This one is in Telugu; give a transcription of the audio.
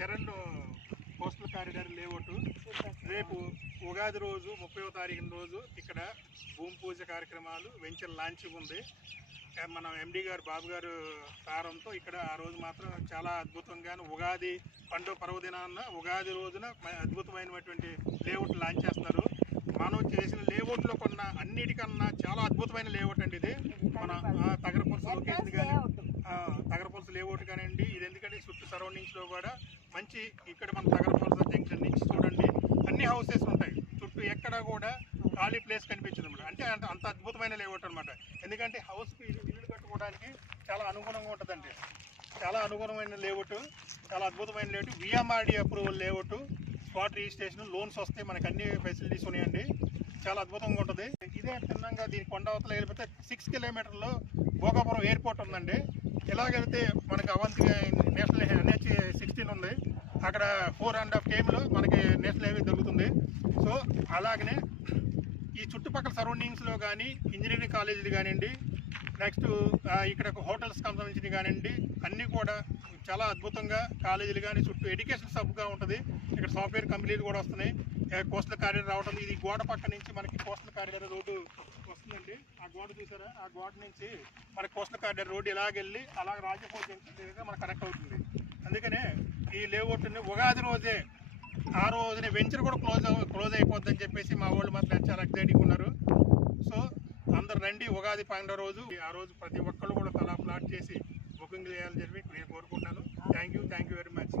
చరణ్ కోస్టల్ కారిడార్ లేఅవుట్ రేపు ఉగాది రోజు 30వ తారీఖున రోజు ఇక్కడ భూమి పూజ కార్యక్రమాలు వెంచర్ లాంచింగ్ ఉంది. మన ఎండి గారు బాబు గారు సారంతో ఇక్కడ ఆ రోజు మాత్రం చాలా అద్భుతంగా ఉగాది పండుగ పర్వదినాన్న ఉగాది రోజున అద్భుతమైనటువంటి లేఅవుట్ లాంచ్ చేస్తున్నారు. మనం చేసిన లేఅవుట్లో కొన్న అన్నిటికన్నా చాలా అద్భుతమైన లేఅవుట్ అండి ఇది. మన తగరపులస లొకేషన్ కానీ తగరపులస లేఅవుట్ కానివ్వండి, ఇది ఎందుకంటే చుట్టూ సరౌండింగ్స్లో కూడా మంచి ఇక్కడ మన తగరపులస జంక్షన్ నుంచి చూడండి అన్ని హౌసెస్ ఉంటాయి. చుట్టూ ఎక్కడ కూడా ఖాళీ ప్లేస్ కనిపించదు అనమాట. అంటే అంత అద్భుతమైన లేఅవుట్ అనమాట. ఎందుకంటే హౌస్కి ఇల్లు కట్టుకోవడానికి చాలా అనుగుణంగా ఉంటుందండి. చాలా అనుగుణమైన లేఅవుట్, చాలా అద్భుతమైన layout. VMRD approval layout, spot registration, loans వస్తే మనకు అన్ని ఫెసిలిటీస్ ఉన్నాయండి. చాలా అద్భుతంగా ఉంటుంది. ఇదే తిన్నంగా దీని కొండవతల వెళ్ళిపోతే 6 కిలోమీటర్లో భోగాపురం ఎయిర్పోర్ట్ ఉందండి. ఇలాగెళ్తే మనకు అవంతి నేషనల్ NH-16 ఉంది. అక్కడ 4.5 kmలో మనకి నేషనల్ హైవే దొరుకుతుంది. సో అలాగనే ఈ చుట్టుపక్కల సరౌండింగ్స్లో కానీ ఇంజనీరింగ్ కాలేజీలు కానివ్వండి, నెక్స్ట్ ఇక్కడ హోటల్స్ సంబంధించినవి కానివ్వండి, అన్నీ కూడా చాలా అద్భుతంగా కాలేజీలు కానీ చుట్టూ ఎడ్యుకేషన్ సబ్గా ఉంటుంది. ఇక్కడ సాఫ్ట్వేర్ కంపెనీలు కూడా వస్తున్నాయి. కోస్టల్ కారిడార్ రావడం, ఇది గోడ పక్క నుంచి మనకి కోస్టల్ కారిడార్ రోడ్డు వస్తుందండి. ఆ గోడ చూసారా, ఆ గోడ నుంచి మనకి కోస్టల్ కారిడార్ రోడ్డు ఇలాగెళ్ళి అలాగ రాజభోజ జంక్షన్ మనకు కనెక్ట్ అవుతుంది. అందుకనే ఈ లేఅవుట్ని ఉగాది రోజే ఆ రోజునే వెంచర్ కూడా క్లోజ్ అయిపోద్దని చెప్పేసి మా వాళ్ళు మాత్రం చాలా ఎక్సైటింగ్ ఉన్నారు. సో అందరు రండి, ఉగాది పండుగ రోజు ఆ రోజు ప్రతి ఒక్కళ్ళు కూడా తలా ప్లాట్ చేసి బుకింగ్ చేయాలని చెప్పి నేను కోరుకుంటున్నాను. Thank you very much.